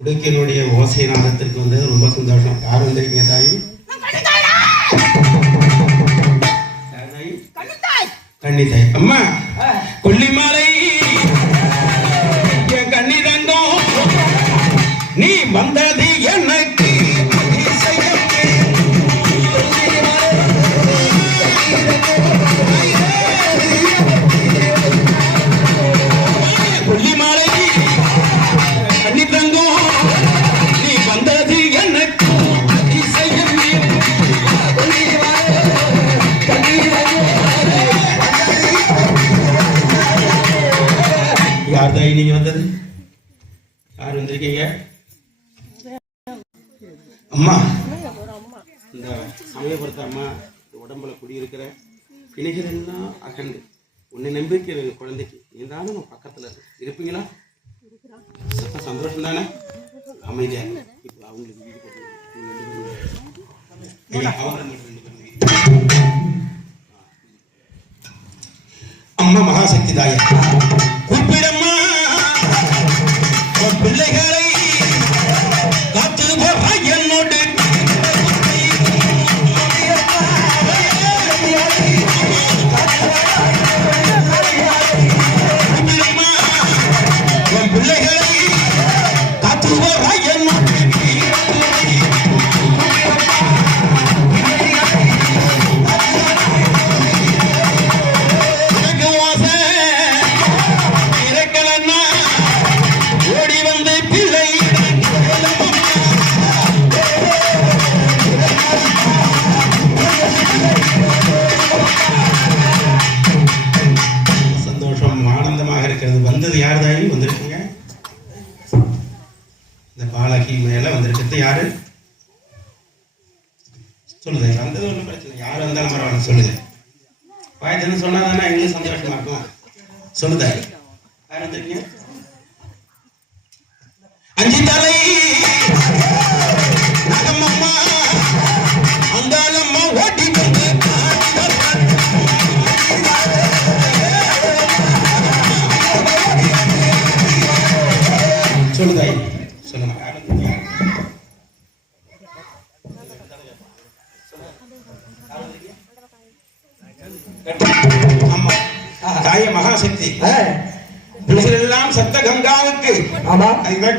உடுக்கினுடைய ஓசை நாதத்திற்கு வந்தது ரொம்ப சந்தோஷம். யார் வந்திருக்கீங்க தாயி? கன்னிதாய். அம்மா கொல்லிமலை என் கன்னி தங்கம், நீ வந்தது எனக்கு கொல்லிமலை கன்னி தங்கம், நீ வந்தது எனக்கு அதிசயம். யார் தாய் நீங்க வந்தது? யார் வந்திருக்கீங்க? அம்மா இந்த சமயபுரத்த அம்மா உடம்புல குடியிருக்கிற பிணிகள் எல்லாம் அகண்டு உன்னை நம்பிக்கை குழந்தைக்கு இருந்தாலும் நம்ம பக்கத்துல இருப்பீங்களா? சந்தோஷம் தானே? அமைதியா இப்போ அவங்களுக்கு அம்மா மகாசக்தி தாயா கூப்பிடம்மா பிள்ளைகளை காத்து போற என்னோடு பிள்ளைகளை காத்து போற என்னோடு யாரு சொல்லுது? வந்தது ஒன்றும் பிரச்சனை, யாரு வந்தாலும் பரவாயில்ல சொல்லுது. வாய்த்தன்னு சொன்னாதானே எங்களுக்கு சந்தோஷமா இருக்கும். சொல்லுதா யார் வந்திருக்கீங்க? அஞ்சு தலை நகமம்மா அந்தாலம்மா ஓட்டி வந்து சொல்லுதாய் சொல்லுங்க. தாய மகாசக்தி பிள்ளைகள் எல்லாம் சப்த கங்காவுக்கு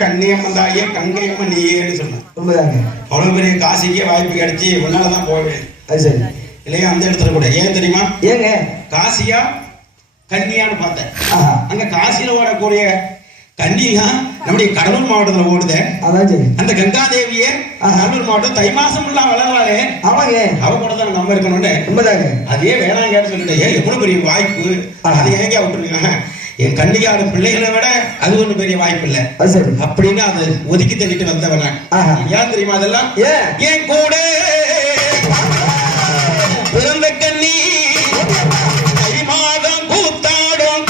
கண்ணியம்மன் தாயே கங்கையம்மன் நீயேன்னு சொன்னாங்க. அவ்வளவு பெரிய காசிக்கே வாய்ப்பு கிடைச்சி உன்னாலதான் போவேன். அது சரி இல்லையா? அந்த இடத்துல கூட ஏன் தெரியுமா? ஏங்க காசியா கன்னியான்னு பார்த்தேன். அங்க காசியில ஓடக்கூடிய கன்னியா நம்முடைய கடலூர் மாவட்டத்துல ஓடுத. அந்த கங்கா தேவியே கடலூர் மாவட்டம் தை மாசம் எல்லாம் வளர்றாளே, அவங்க அவ கூட தான் நம்ம இருக்கணும்னு அதே வேணாங்கன்னு சொல்லிட்டு எவ்வளவு பெரிய வாய்ப்பு. அது ஏங்க விட்டுருக்காங்க? என் கன்னிகாவோட பிள்ளைகளை விட அது ஒண்ணு பெரிய வாய்ப்பு இல்ல அப்படின்னு அதை ஒதுக்கி தள்ளிட்டு வந்தவன. ஏன் தெரியுமா? அதெல்லாம் ஏன் கூட பிறந்த கன்னி தை மாதம் கூத்தாடும்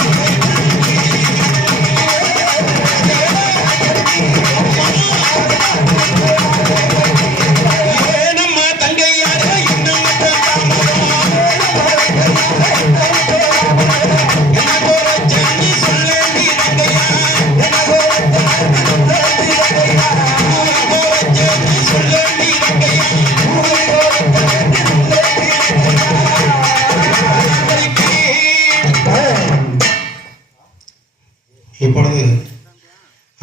இப்பொழுது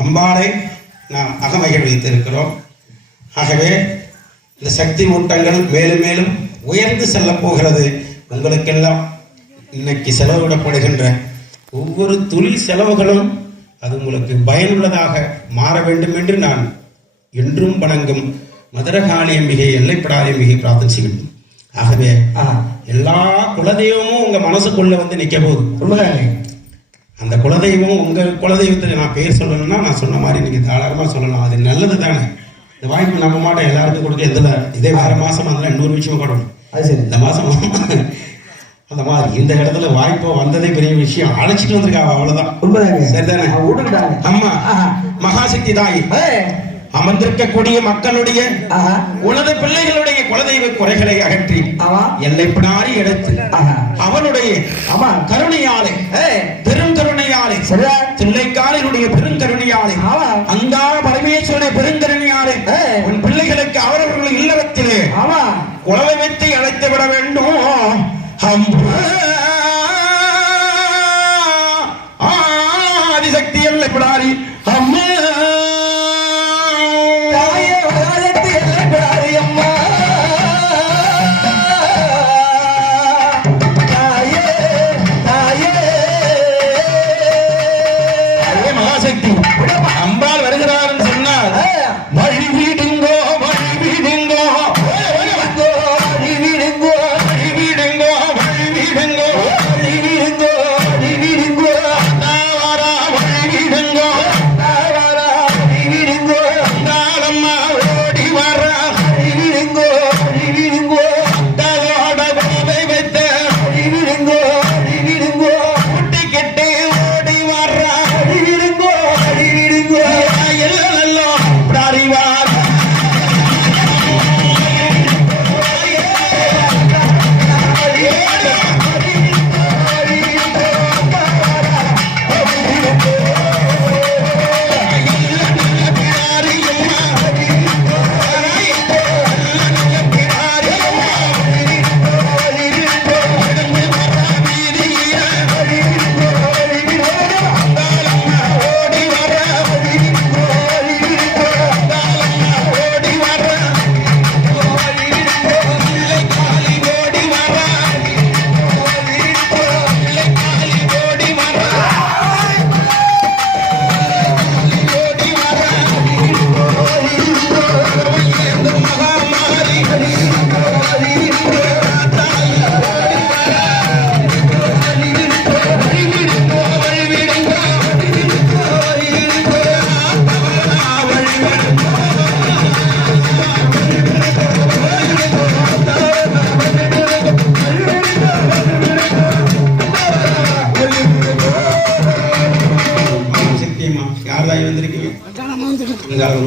அம்பாளை நாம் அகமகிழ் வைத்திருக்கிறோம். ஆகவே இந்த சக்தி ஊட்டங்கள் மேலும் மேலும் உயர்ந்து செல்ல போகிறது. உங்களுக்கெல்லாம் இன்னைக்கு செலவிடப்படுகின்ற ஒவ்வொரு தொழில் செலவுகளும் அது உங்களுக்கு பயனுள்ளதாக மாற வேண்டும் என்று நான் என்றும் வணங்கும் மதுரகாளியம்பிகை எல்லைப்படாளியம்பிகை பிரார்த்தனை செய்யணும். ஆகவே எல்லா குலதெய்வமும் உங்க மனசுக்குள்ள வந்து நிக்க போகுது. அந்த குலதெய்வம் உங்க குலதெய்வத்தில் நான் பேர் சொல்லணும்னா நான் சொன்ன மாதிரி நீங்க தாராளமா சொல்லலாம். அது நல்லது தானே. இந்த வாய்ப்பு நம்ம மாட்டோம் எல்லாருக்கும் கொடுக்க எந்த இதே வேற மாசம் அதெல்லாம் இன்னொரு விஷயமா கொடுக்கணும். அது சரி இந்த மாசம் அந்த மாதிரி இந்த இடத்துல வாய்ப்பு வந்ததே பெரிய விஷயம். அழைச்சிட்டு வந்திருக்காங்க அவ்வளவுதான். சரிதானே? அம்மா மகாசக்தி தாய் அமர்ந்திருக்கக்கூடிய மக்களுடைய உனது பிள்ளைகளுடைய குலதெய்வ குறைகளை அகற்றி எல்லைப்படாரி எடுத்து அவனுடைய கருணையாலே பெரும் கருணையாலே தில்லைக்காரனுடைய பெரும் கருணையாலே அந்த பரமேஸ்வரனை உலக வைத்து அழைத்து விட வேண்டும். ஆதிசக்தி எல்லை பிடாரி அம்மா அம்பாள் வருகிறார் சொன்னார். வழி வீடுங்கோ வழி வீடுங்கோ வழி வீடுங்கோ வழி வீடுங்கோ வழி வீடுங்கோ வழி வீடுங்கோ வழி வீடுங்கோ தாவாரா வழி வீடுங்கோ தாவாரா வழி வீடுங்கோ தாளம்மா ஓடி வரா வழி வீடுங்கோ வழி வீடுங்கோ தாவோட கோவை வைத்த வழி வீடுங்கோ வழி வீடுங்கோ குட்டி கெட்டு ஓடி வரா வழி வீடுங்கோ வழி வீடுங்கோ எல்லாம் அறிவார்.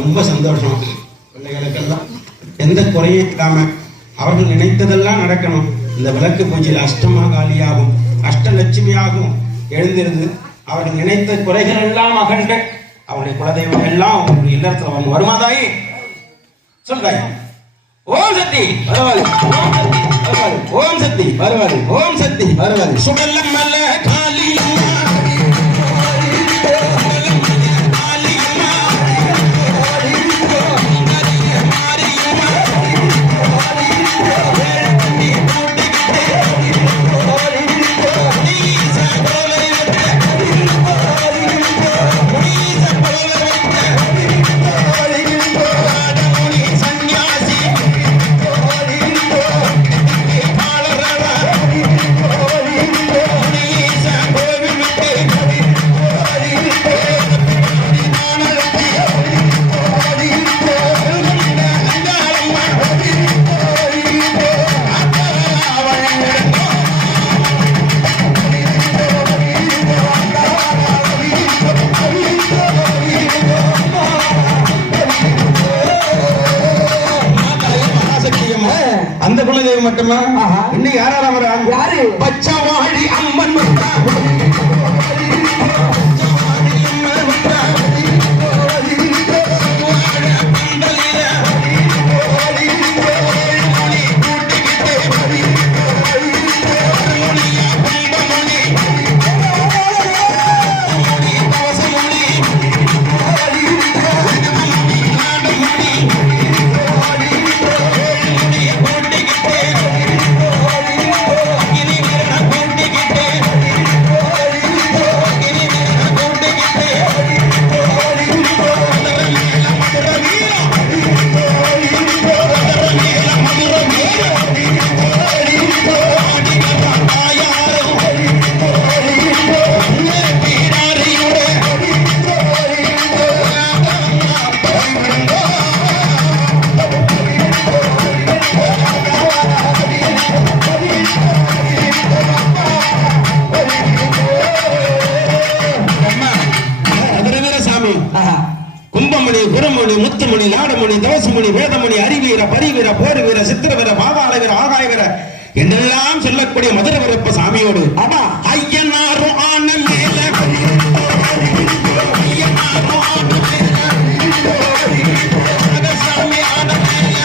ரொம்ப சந்தோஷம். பிள்ளைகளுக்கெல்லாம் எந்த குறையும் இல்லாம அவர்கள் நினைத்ததெல்லாம் நடக்கணும். இந்த விளக்கு பூஜையில் அஷ்டமகாலியாகும் அஷ்டலட்சுமியாகும் எழுந்திருந்து அவர்கள் நினைத்த குறைகள் எல்லாம் அகண்ட அவருடைய குலதெய்வம் எல்லாம் அவங்களுடைய இல்லறத்துல வந்து வருமாதாயி சொல்றாய். ஓம் சக்தி பரவாயில்ல, ஓம் சக்தி பரவாயில்ல, ஓம் சக்தி பரவாயில்ல, ஓம் சக்தி பரவாயில்ல. சுடலம் அல்ல காளி அந்த குலதெய்வம் மட்டுமா? இன்னும் யாரா வரா? யாரு? பச்சவாடி அம்மன் கும்பமணி, குருமணி, முத்துமணி, நாடுமணி, தவசுமணி, வேதமணி, அறிவீர, பரிவீர, போர் வீர, சித்திரவீர, பாதாள வீர, ஆகாய வீர என்றெல்லாம் சொல்லக்கூடிய மதுர வீரப்ப சாமியோடு ஐயனாரும் ஆன மேல சாமி ஆன மேல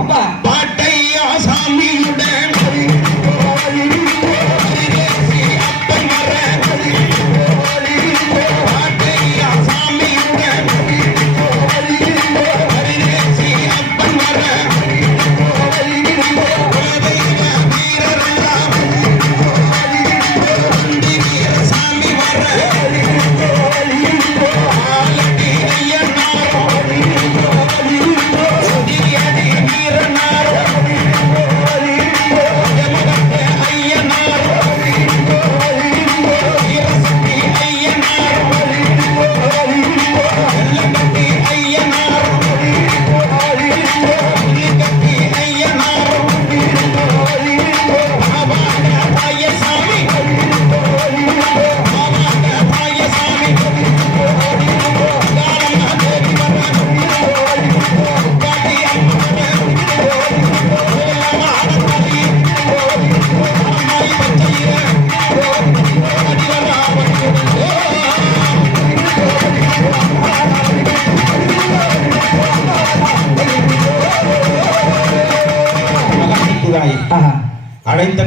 அப்பா பாட்டையா சாமியுடன் பரிதேசி அப்பன் வர பாட்டையா சாமியுடன் பரிதேசி அப்பன் வர குலதெய்வ வீரரெல்லாம் வீர சாமி வர ஆலடி ஐயனாரோ உதியடி வீரனாரோ யமகட்ட ஐயனாரோ வீரசக்தி ஐயனாரோ வெள்ளக்கட்டி ஐயனாரோ புலிகட்டி ஐயனாரோ பாவாட தாயசாமி பாவாட தாயசாமி காலம்மா தேவி வர காட்டி அம்மா ஆடத்தாயி அம்மாயி பச்சையில அடிவரா ஆஹா அழைத்த